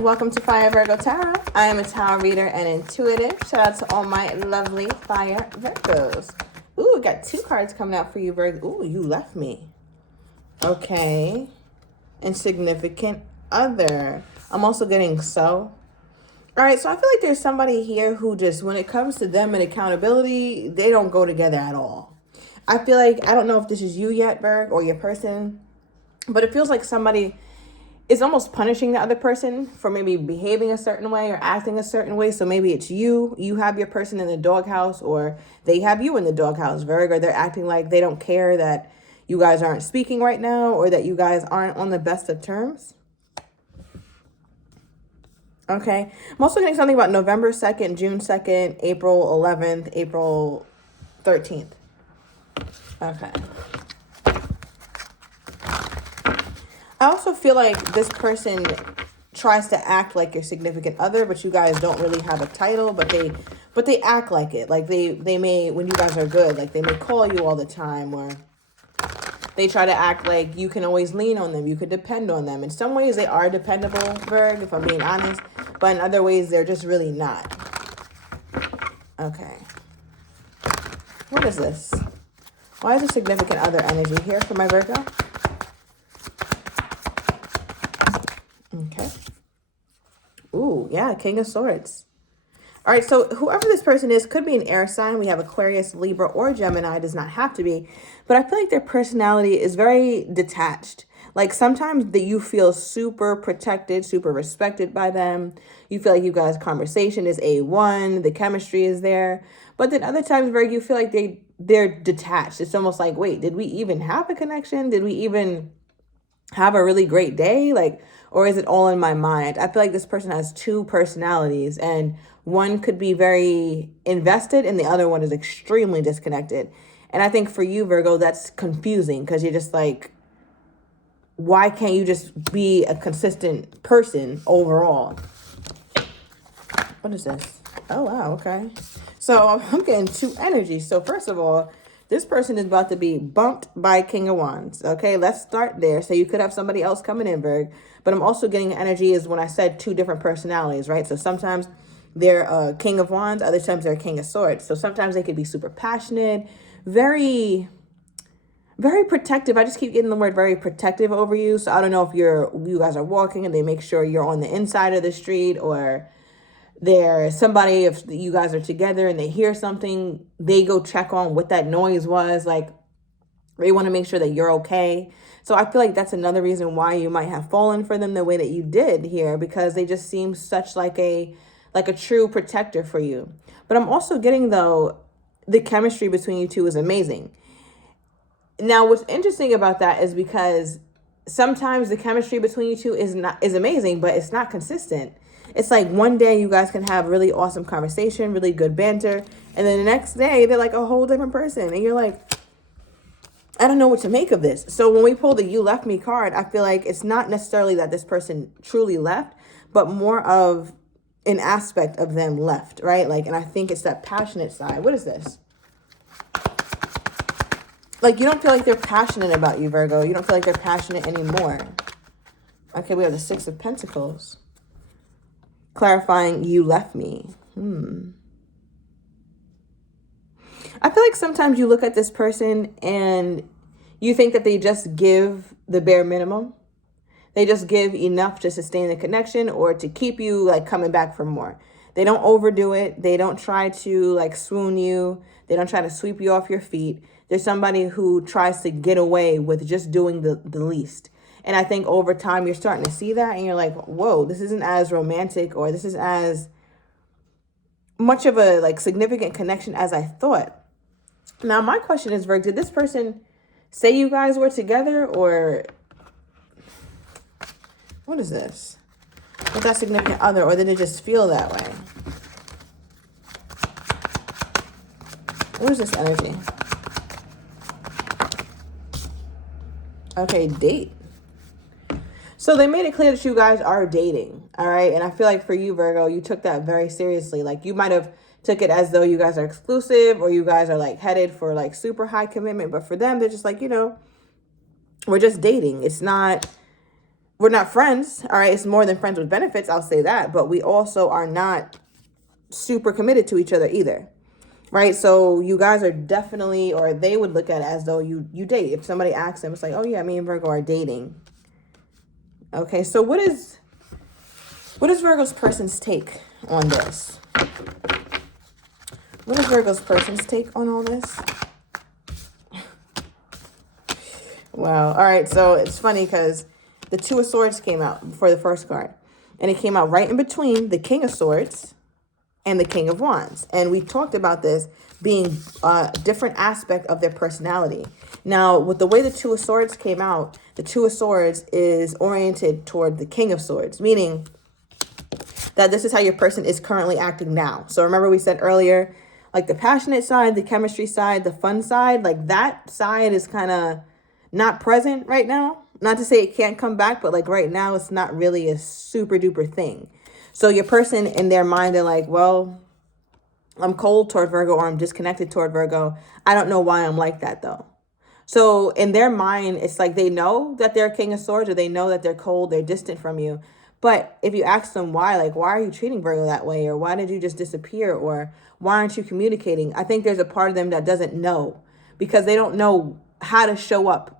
Welcome to Fire Virgo Tarot. I am a tarot reader and intuitive. Shout out to all my lovely Fire Virgos. Ooh, we got 2 cards coming out for you, Virgo. Ooh, you left me. Okay. Insignificant other. I'm also getting so. All right, so I feel like there's somebody here who just, when it comes to them and accountability, they don't go together at all. I feel like, I don't know if this is you yet, Virg, or your person, but it feels like somebody is almost punishing the other person for maybe behaving a certain way or acting a certain way. So maybe it's you have your person in the doghouse, or they have you in the doghouse, Virg, or they're acting like they don't care that you guys aren't speaking right now or that you guys aren't on the best of terms. Okay. I'm also getting something about November 2nd, June 2nd, April 11th, April 13th. Okay. I also feel like this person tries to act like your significant other, but you guys don't really have a title, but they act like it. Like they may, when you guys are good, like they may call you all the time, or they try to act like you can always lean on them. You could depend on them. In some ways they are dependable, Virg, if I'm being honest, but in other ways they're just really not. Okay. What is this? Why is a significant other energy here for my Virgo? Okay. Ooh, yeah, King of Swords. All right, so whoever this person is could be an air sign. We have Aquarius, Libra, or Gemini. It does not have to be. But I feel like their personality is very detached. Like sometimes that you feel super protected, super respected by them. You feel like you guys' conversation is A1. The chemistry is there. But then other times, Virgo, you feel like they're detached. It's almost like, wait, did we even have a connection? Did we even have a really great day? Like, or is it all in my mind? I feel like this person has 2 personalities, and one could be very invested and the other one is extremely disconnected. And I think for you, Virgo, that's confusing because you're just like, why can't you just be a consistent person overall? What is this? Oh, wow. Okay. So I'm getting 2 energies. So first of all, this person is about to be bumped by King of Wands. Okay, let's start there. So you could have somebody else coming in, Virg. But I'm also getting energy is when I said 2 different personalities, right? So sometimes they're King of Wands, other times they're King of Swords. So sometimes they could be super passionate, very, very protective. I just keep getting the word very protective over you. So I don't know if you guys are walking and they make sure you're on the inside of the street, or there's somebody, if you guys are together and they hear something, they go check on what that noise was. Like they want to make sure that you're okay. So I feel like that's another reason why you might have fallen for them the way that you did here, because they just seem such like a true protector for you. But I'm also getting, though, the chemistry between you 2 is amazing. Now, what's interesting about that is because sometimes the chemistry between you 2 is amazing, but it's not consistent. It's like one day you guys can have really awesome conversation, really good banter, and then the next day they're like a whole different person, and you're like, I don't know what to make of this. So when we pull the You Left Me card, I feel like it's not necessarily that this person truly left, but more of an aspect of them left, right? Like, and I think it's that passionate side. What is this? Like, you don't feel like they're passionate about you, Virgo. You don't feel like they're passionate anymore. Okay, we have the 6 of Pentacles. Clarifying, you left me. I feel like sometimes you look at this person and you think that they just give the bare minimum. They just give enough to sustain the connection or to keep you like coming back for more. They don't overdo it. They don't try to like swoon you. They don't try to sweep you off your feet. There's somebody who tries to get away with just doing the least. And I think over time you're starting to see that and you're like, whoa, this isn't as romantic, or this is as much of a like significant connection as I thought. Now, my question is, Virg, did this person say you guys were together, or what is this? Was that significant other, or did it just feel that way? What is this energy? Okay, date. So they made it clear that you guys are dating, all right? And I feel like for you, Virgo, you took that very seriously. Like you might have took it as though you guys are exclusive, or you guys are like headed for like super high commitment. But for them, they're just like, you know, we're just dating. It's not we're not friends, all right? It's more than friends with benefits, I'll say that. But we also are not super committed to each other either, right? So you guys are definitely, or they would look at it as though you date. If somebody asks them, it's like, oh yeah, me and Virgo are dating. Okay, so what is Virgo's person's take on this? What is Virgo's person's take on all this? Wow. All right, so it's funny because the Two of Swords came out for the first card. And it came out right in between the King of Swords and the King of Wands. And we talked about this being a different aspect of their personality. Now, with the way the Two of Swords came out, the Two of Swords is oriented toward the King of Swords, meaning that this is how your person is currently acting now. So remember we said earlier, like the passionate side, the chemistry side, the fun side, like that side is kind of not present right now. Not to say it can't come back, but like right now, it's not really a super duper thing. So your person in their mind, they're like, well, I'm cold toward Virgo or I'm disconnected toward Virgo. I don't know why I'm like that though. So in their mind, it's like they know that they're a King of Swords or they know that they're cold, they're distant from you. But if you ask them why, like, why are you treating Virgo that way? Or why did you just disappear? Or why aren't you communicating? I think there's a part of them that doesn't know because they don't know how to show up.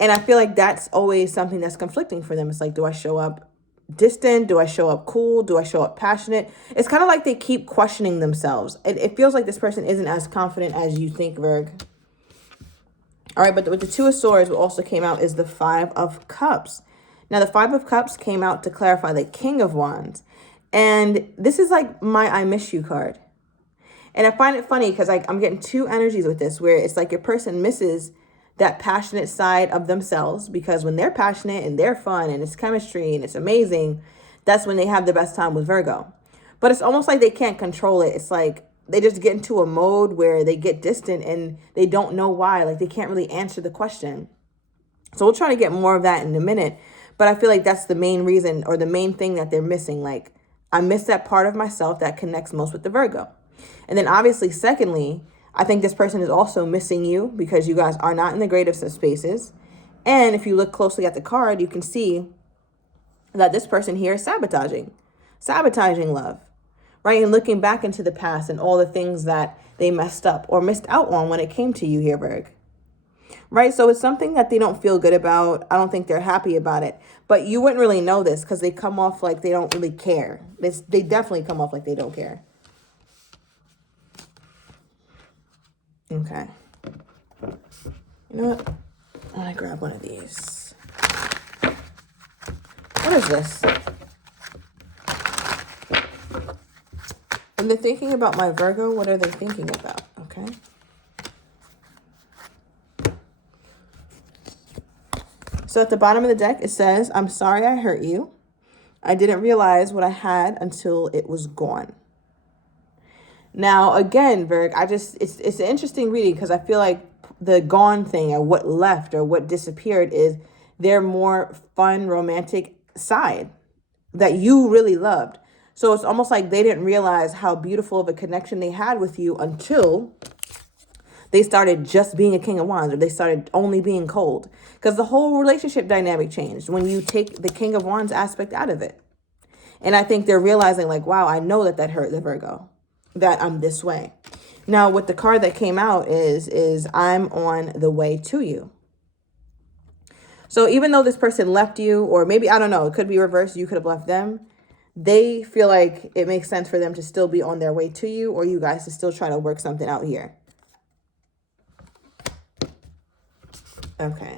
And I feel like that's always something that's conflicting for them. It's like, do I show up distant? Do I show up cool? Do I show up passionate? It's kind of like they keep questioning themselves. It feels like this person isn't as confident as you think, Virg. All right, but with the Two of Swords, what also came out is the Five of Cups. Now, the Five of Cups came out to clarify the King of Wands. And this is like my I miss you card. And I find it funny because I'm getting two energies with this where it's like your person misses that passionate side of themselves because when they're passionate and they're fun and it's chemistry and it's amazing, that's when they have the best time with Virgo. But it's almost like they can't control it. It's like they just get into a mode where they get distant and they don't know why. Like they can't really answer the question. So we'll try to get more of that in a minute. But I feel like that's the main reason or the main thing that they're missing. Like I miss that part of myself that connects most with the Virgo. And then obviously, secondly, I think this person is also missing you because you guys are not in the greatest of spaces. And if you look closely at the card, you can see that this person here is sabotaging love, right? And looking back into the past and all the things that they messed up or missed out on when it came to you here, Virg. Right? So it's something that they don't feel good about. I don't think they're happy about it. But you wouldn't really know this because they come off like they don't really care. They definitely come off like they don't care. Okay. You know what? I'm gonna grab one of these. What is this? When they're thinking about my Virgo, what are they thinking about? Okay. So at the bottom of the deck, it says, I'm sorry I hurt you. I didn't realize what I had until it was gone. Now, again, Virg, it's an interesting reading because I feel like the gone thing or what left or what disappeared is their more fun, romantic side that you really loved. So it's almost like they didn't realize how beautiful of a connection they had with you until they started just being a King of Wands or they started only being cold because the whole relationship dynamic changed when you take the King of Wands aspect out of it. And I think they're realizing like, wow, I know that hurt the Virgo, that I'm this way. Now, what the card that came out is I'm on the way to you. So even though this person left you, or maybe, I don't know, it could be reversed, you could have left them, they feel like it makes sense for them to still be on their way to you or you guys to still try to work something out here. Okay.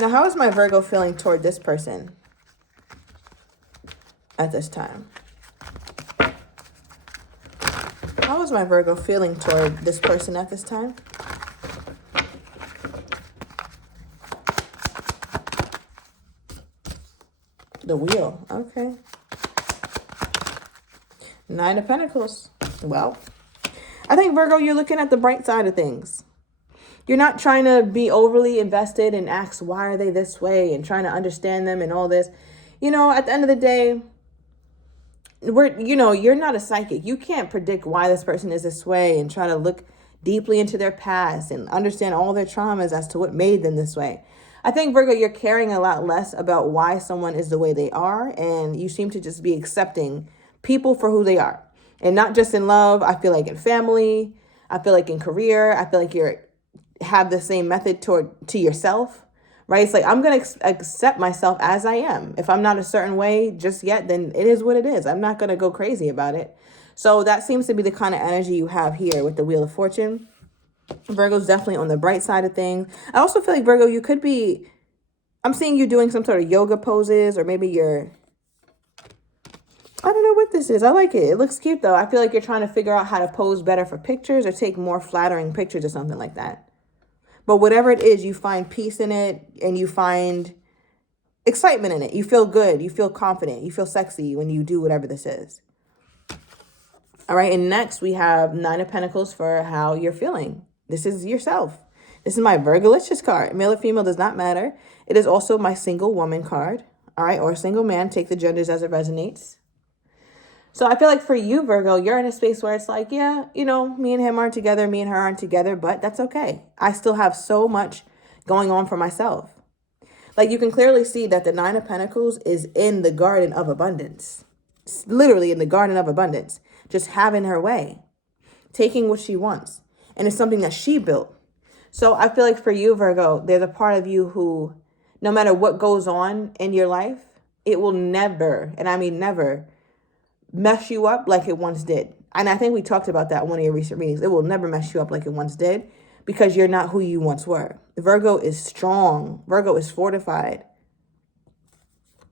Now, how is my Virgo feeling toward this person at this time? How is my Virgo feeling toward this person at this time? The Wheel. Okay. Nine of Pentacles. Well, I think, Virgo, you're looking at the bright side of things. You're not trying to be overly invested and ask, why are they this way? And trying to understand them and all this. You know, at the end of the day, you're not a psychic. You can't predict why this person is this way and try to look deeply into their past and understand all their traumas as to what made them this way. I think, Virgo, you're caring a lot less about why someone is the way they are, and you seem to just be accepting people for who they are. And not just in love, I feel like in family, I feel like in career, I feel like you're have the same method to yourself, right? It's like, I'm going to accept myself as I am. If I'm not a certain way just yet, then it is what it is. I'm not going to go crazy about it. So that seems to be the kind of energy you have here with the Wheel of Fortune. Virgo's definitely on the bright side of things. I also feel like, Virgo, you could be, I'm seeing you doing some sort of yoga poses, or maybe you're, I don't know what this is. I like it. It looks cute though. I feel like you're trying to figure out how to pose better for pictures or take more flattering pictures or something like that. But whatever it is, you find peace in it and you find excitement in it. You feel good. You feel confident. You feel sexy when you do whatever this is. All right. And next we have Nine of Pentacles for how you're feeling. This is yourself. This is my Virgolicious card. Male or female does not matter. It is also my single woman card. All right. Or single man. Take the genders as it resonates. So I feel like for you, Virgo, you're in a space where it's like, yeah, you know, me and him aren't together, me and her aren't together, but that's okay. I still have so much going on for myself. Like, you can clearly see that the Nine of Pentacles is in the garden of abundance. It's literally in the garden of abundance, just having her way, taking what she wants. And it's something that she built. So I feel like for you, Virgo, there's a part of you who, no matter what goes on in your life, it will never, and I mean never, mess you up like it once did. And I think we talked about that in one of your recent readings. It will never mess you up like it once did, because you're not who you once were. Virgo is strong. Virgo is fortified.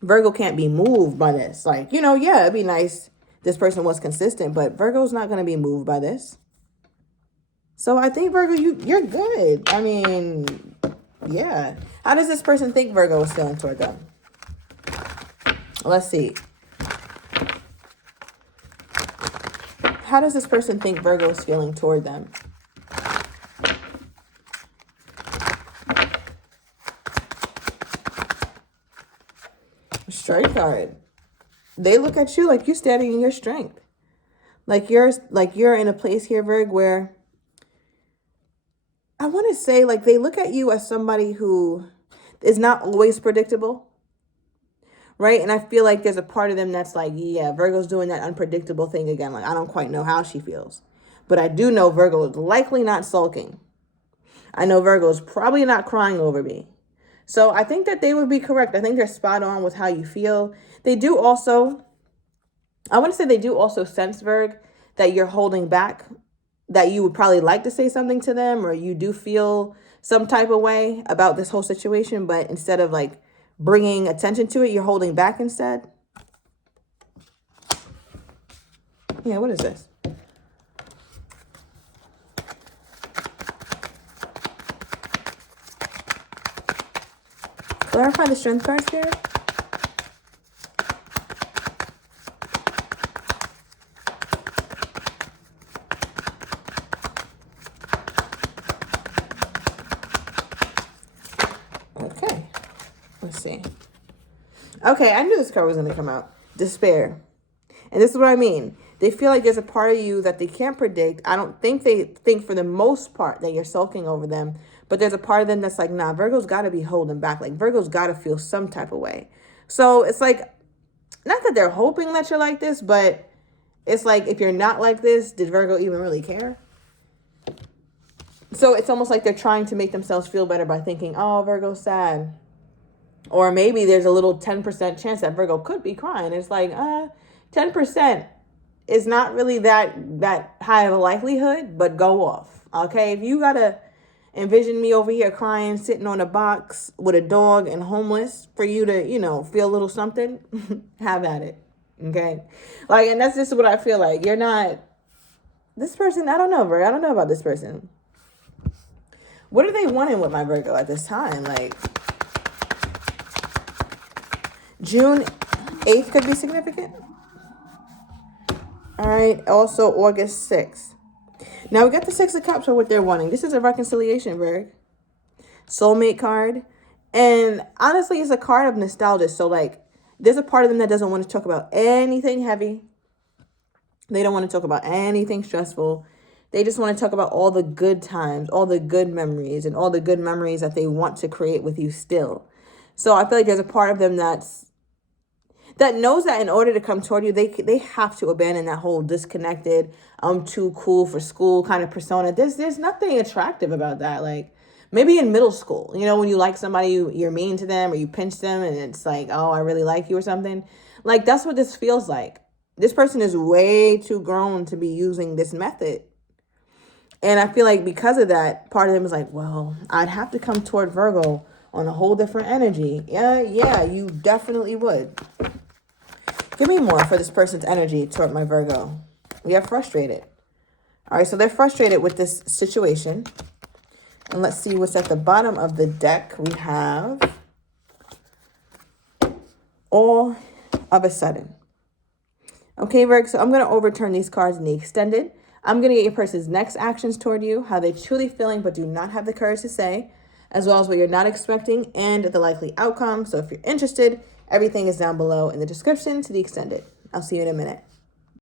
Virgo can't be moved by this. Like, you know, yeah, it'd be nice this person was consistent, but Virgo's not going to be moved by this. So I think, Virgo, you're good. I mean, yeah. How does this person think Virgo is feeling toward them? Let's see. How does this person think Virgo is feeling toward them? Strength card. They look at you like you're standing in your strength. Like you're in a place here, Virgo, where I want to say, like, they look at you as somebody who is not always predictable. Right? And I feel like there's a part of them that's like, yeah, Virgo's doing that unpredictable thing again. Like, I don't quite know how she feels. But I do know Virgo is likely not sulking. I know Virgo is probably not crying over me. So I think that they would be correct. I think they're spot on with how you feel. They do also, I want to say they do also sense, Virgo, that you're holding back, that you would probably like to say something to them, or you do feel some type of way about this whole situation. But instead of like bringing attention to it, you're holding back instead. Yeah, what is this? Clarify the strength card, Spirit. Okay, let's see. Okay, I knew this card was going to come out. Despair. And this is what I mean. They feel like there's a part of you that they can't predict. I don't think they think for the most part that you're sulking over them. But there's a part of them that's like, nah, Virgo's got to be holding back. Like, Virgo's got to feel some type of way. So it's like, not that they're hoping that you're like this, but it's like, if you're not like this, did Virgo even really care? So it's almost like they're trying to make themselves feel better by thinking, oh, Virgo's sad. Or maybe there's a little 10% chance that Virgo could be crying. It's like, 10% is not really that high of a likelihood, but go off. Okay, if you gotta envision me over here crying, sitting on a box with a dog and homeless for you to, you know, feel a little something, have at it. Okay, like, and that's just what I feel like. You're not this person. I don't know, Virgo. I don't know about this person. What are they wanting with my Virgo at this time? Like, June 8th could be significant. All right. Also, August 6th. Now, we got the Six of Cups for what they're wanting. This is a reconciliation, Virgo. Soulmate card. And honestly, it's a card of nostalgia. So, like, there's a part of them that doesn't want to talk about anything heavy. They don't want to talk about anything stressful. They just want to talk about all the good times, all the good memories, and all the good memories that they want to create with you still. So I feel like there's a part of them that knows that in order to come toward you, they have to abandon that whole disconnected, I'm too cool for school kind of persona. There's nothing attractive about that. Like, maybe in middle school, you know, when you like somebody, you're mean to them or you pinch them and it's like, oh, I really like you or something. Like, that's what this feels like. This person is way too grown to be using this method. And I feel like because of that, part of them is like, well, I'd have to come toward Virgo on a whole different energy. Yeah, you definitely would. Give me more for this person's energy toward my Virgo. We are frustrated. All right, so they're frustrated with this situation. And let's see what's at the bottom of the deck. We have all of a sudden. Okay, Virgo, so I'm going to overturn these cards in the extended. I'm going to get your person's next actions toward you, how they're truly feeling but do not have the courage to say, as well as what you're not expecting and the likely outcome. So if you're interested, everything is down below in the description to the extended. I'll see you in a minute.